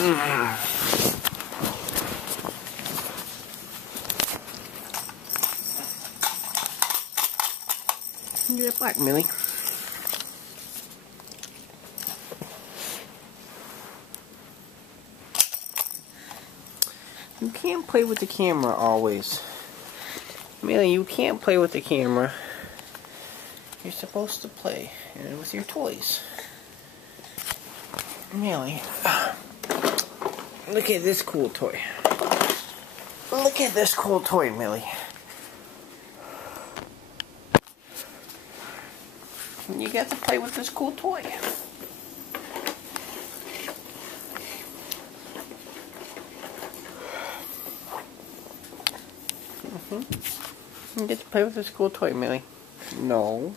Get it back, Millie. You can't play with the camera always. Millie, you can't play with the camera. You're supposed to play with your toys. Millie, look at this cool toy. Look at this cool toy, Millie. You got to play with this cool toy. You get to play with this cool toy, Millie. No.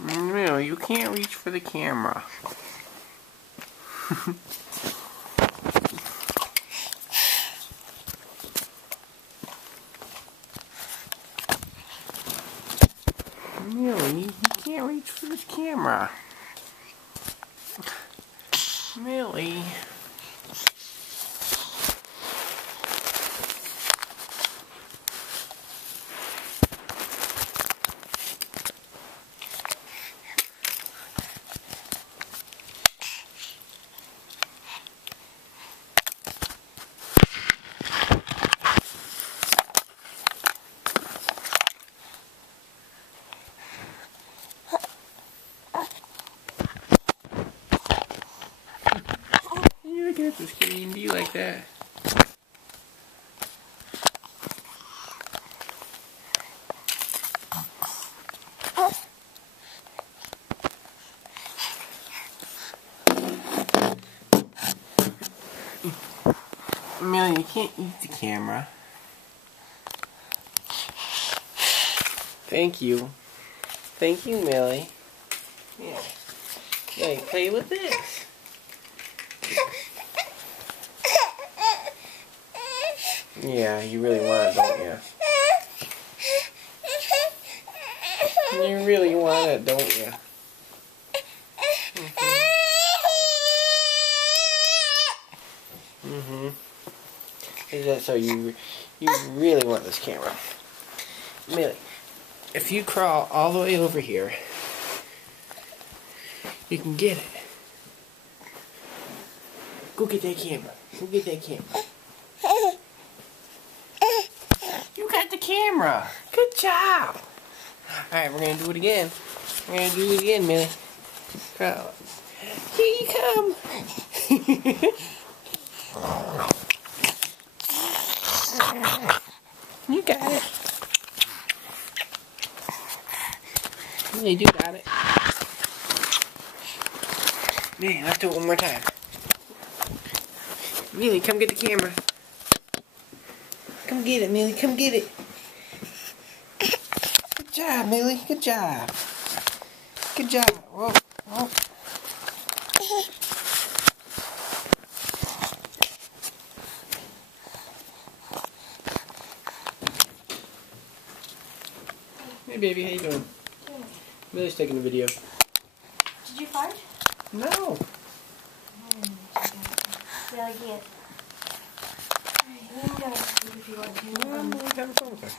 No, you can't reach for the camera. Millie, you can't reach for this camera. Millie. You look at the screen, do you like that? Millie, you can't eat the camera. Thank you. Thank you, Millie. Yeah. Millie, play with this. Yeah, you really want it, don't you? You really want it, don't you? Is that so you really want this camera? Millie, if you crawl all the way over here, you can get it. Go get that camera. Go get that camera. You got the camera. Good job. Alright, we're going to do it again. We're going to do it again, Millie. Crawl. Here you come. You got it. You do got it. Man, let's do it one more time. Millie, come get the camera. Come get it, Millie. Come get it. Good job, Millie. Good job. Good job. Whoa, whoa. Hey, baby. How you doing? Good. Millie's taking a video. Did you fart? No. Yeah, I can't. Alright, let me go if you want to. I'm really having fun with her.